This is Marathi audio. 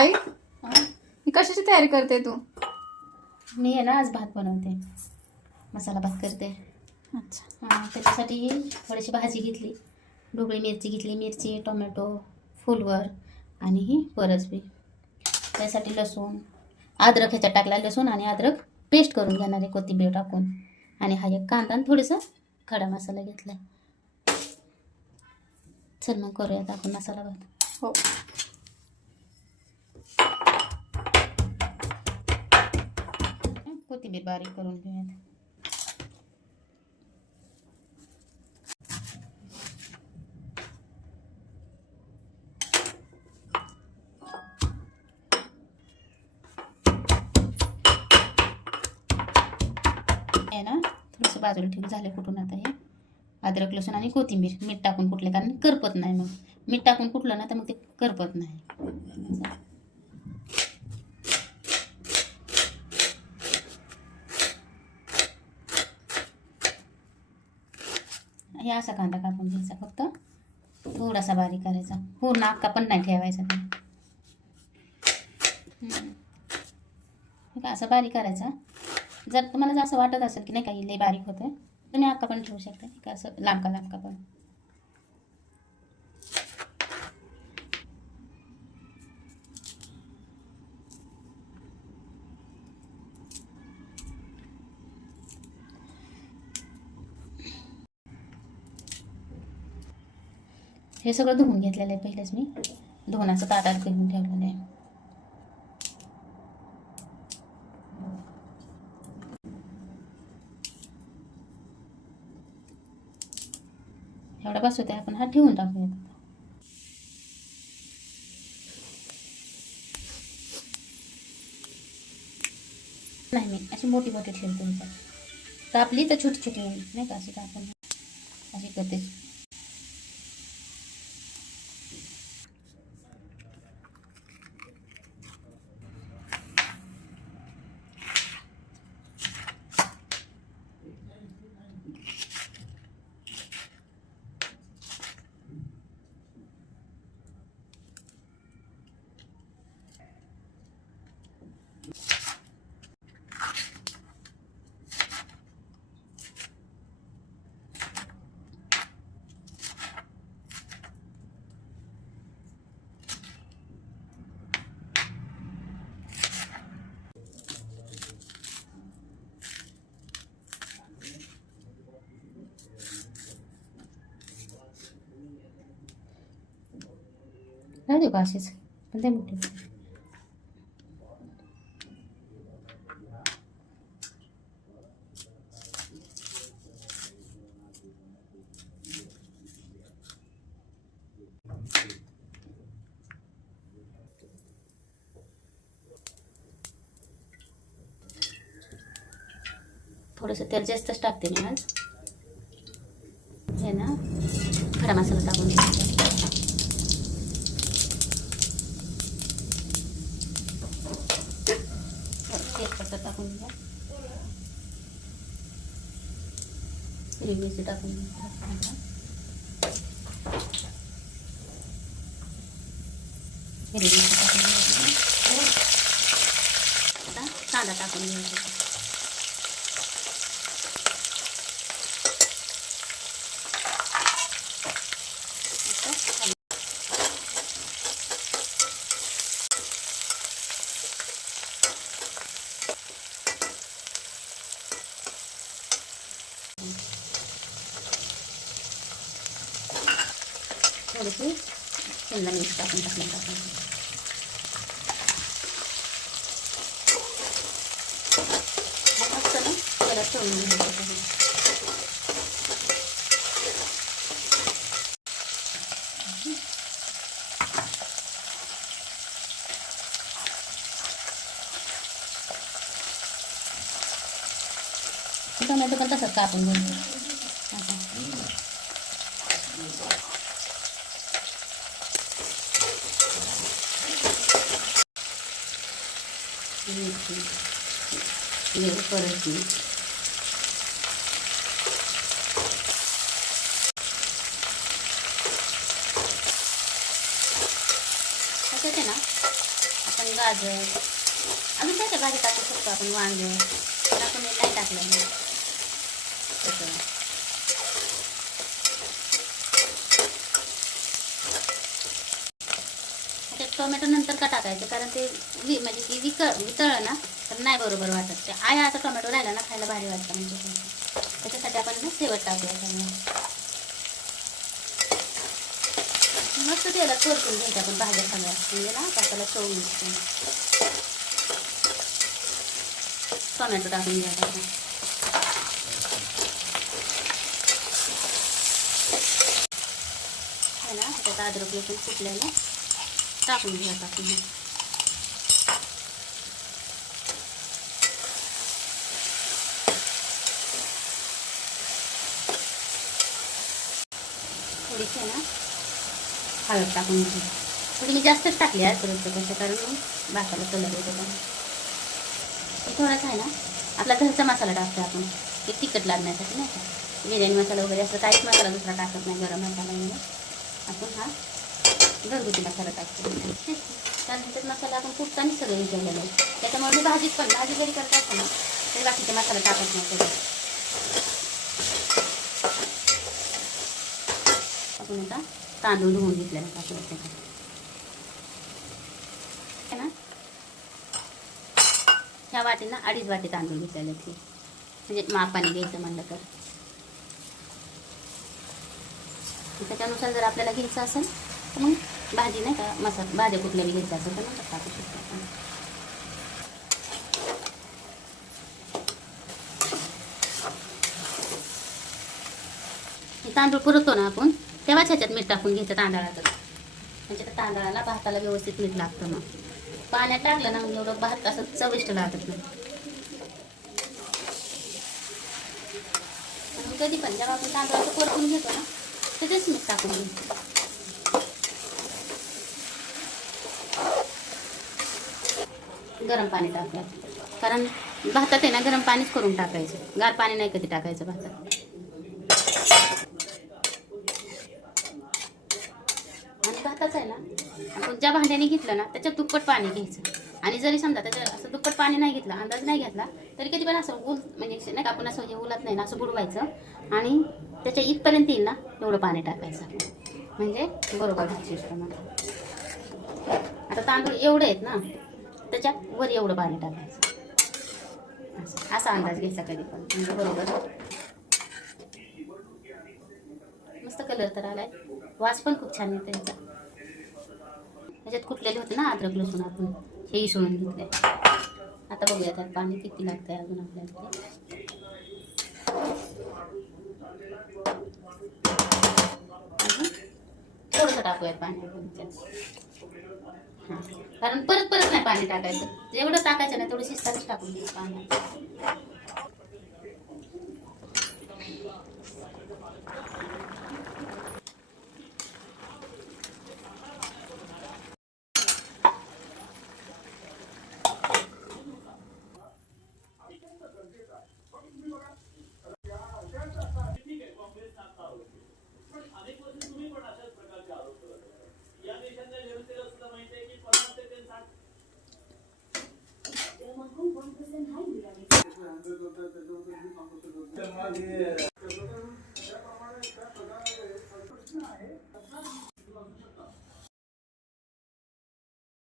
आई? मी कशाची तयारी करते तू? मी आहे ना आज भात बनवते. मसाला भात करते. अच्छा. हां त्याच्यासाठी थोडीशी भाजी घेतली. ढोबळी मिरची घेतली. मिरची टोमॅटो फुलवर आणि ही परसबी. त्यासाठी लसूण अद्रक ह्याच्यात टाकला लसूण आणि अद्रक पेस्ट करून घेणार आहे कोथिंबीर टाकून. आणि हा एक कांदा आणि थोडंसं खडा मसाला घेतला चल मग करूयात आपण मसाला भात. हो. कोथिंबीर बारीक करून घेऊयात थोडंसं बाजूला ठेवून झालं कुठून आता हे? अद्रक, लसूण आणि कोथिंबीर. मीठ टाकून कुठले? कारण करपत नाही मग. मीठ टाकून कुठलं ना, तर मग ते करपत नाही. हे असा कांदा कापून घ्यायचा फक्त. थोडासा बारीक करायचा. पूर्ण अक्का पण नाही ठेवायचा ते. का असा बारीक करायचा. जर तुम्हाला जसं वाटत असेल की नाही काही लई बारीक होतं तुम्ही अक्का पण ठेवू शकता. का असं लांबका लांबका पण. हे सगळं धुवून घेतलेलं आहे पहिलेच मी. धुवण्याचं ताटात करून ठेवलेलं आहे. एवढा बस होते आपण हा ठेवून टाकूयात. नाही मी अशी मोठी मोठी ठेवते. मी पण. तर छोटी छोटी नाही का? अशी आपण अशी करतेच राहू देऊ का असेच पण ते मोठे थोडंसं तेल जास्तच टाकते मी आज हे ना खडा मसाला टाकून घ्यायचा तेजपत्ता टाकून घ्या हिरवी मिरची टाकून घ्या हिरवी मिरची टाकून घ्या आता कांदा टाकून घ्यायचा आता थोडीशी शिमला मिरची टाकून टाकून टाकून मस्त ना त्याला ठेवून घ्यायचं टोमॅटो पण तसंच कापून घ्यायचं मिरची हे परत असं आहे ना आपण गाजर अजून काय काय भाजी टाकू शकतो आपण वांगे पण आपण हे. नाही टाकलं ना तसं ते टोमॅटो नंतर का टाकायचं? कारण ते वि म्हणजे ती विकळ वितळलं ना तर नाही बरोबर वाटत. ते आहे आता टोमॅटो राहिला ना खायला भारी वाटतं म्हणजे त्याच्यासाठी आपण मग शेवट टाकूया सगळं मस्त तेलात परतून घ्यायचं आपण भाज्या सगळ्या. म्हणजे ना त्याला चव टोमॅटो टाकून घ्यायचा आपण. आहे ना त्याच्यात अद्रक लसूण फुटलेलं. टाकून घ्या टाकून घ्या थोडीशी आहे ना हळद टाकून घ्या थोडी मी जास्तच टाकली आहे परत कसं कारण मग भाताला कलर येतो कारण थोडासा आहे ना आपला घरचा मसाला टाकतो आपण ते तिखट लागण्यासाठी नाही का बिर्याणी मसाला वगैरे असं काहीच मसाला दुसरा टाकत नाही गरम मसाला वगैरे घरगुती मसाला टाकतो त्यानंतर मसाला आपण कुठताना सगळं विचारलेलं आहे. त्याच्यामुळे मी भाजीत पण भाजी जरी करता असतो ना तरी बाकीचे मसाला टाकत नाही त्याच्यात आपण आता तांदूळ धुवून घेतलेला टाकलं त्याच्यात ना ह्या वाटेना अडीच वाटे तांदूळ घेतलेले ते म्हणजे मापाने घ्यायचं म्हणलं तर. त्याच्यानुसार जर आपल्याला घ्यायचं असेल मग भाजी नाही का मसाला भाज्या कुठल्याही घ्यायचं असेल तर नंतर टाकू शकतो आपण. तांदूळ पुरवतो ना आपण तेव्हाच ह्याच्यात मीठ टाकून घ्यायचं तांदळातच म्हणजे त्या तांदळाला भाताला व्यवस्थित मीठ लागतं मग. पाण्यात टाकलं ना मग एवढं भात असं चविष्ट लागत नाही. कधी पण जेव्हा आपण तांदळाचं परतून घेतो ना त्याच्याच मीठ टाकून घेतो गरम पाणी टाकायचं कारण भातात आहे ना गरम पाणीच करून टाकायचं. गार पाणी नाही कधी टाकायचं भातात. आणि भाताच आहे ना आपण ज्या भांड्याने घेतलं ना त्याच्यात दुप्पट पाणी घ्यायचं. आणि जरी समजा त्याच्या असं दुप्पट पाणी नाही घेतलं अंदाज नाही घेतला तरी कधी पण असं उल म्हणजे नाही का आपण असं उलत नाही ना असं बुडवायचं. आणि त्याच्या इथपर्यंत येईल ना एवढं पाणी टाकायचं. म्हणजे बरोबर आता तांदूळ एवढे आहेत ना त्याच्या वर एवढं पाणी टाकायचं. असं असा अंदाज घ्यायचा कधी पण. म्हणजे बरोबर. मस्त कलर तर आलाय. वास पण खूप छान येतो त्याचा त्याच्यात कुठलेले होते ना अद्रक लसूण आपण? हे इसळून घेतले आता बघूया त्यात पाणी किती लागतंय अजून आपल्याला. थोडंसं टाकूया पाणी कारण परत परत नाही पाणी टाकायचं. जेवढं टाकायचं ना तेवढं शिस्तातच टाकून द्यायचं पाण्यात. yeah.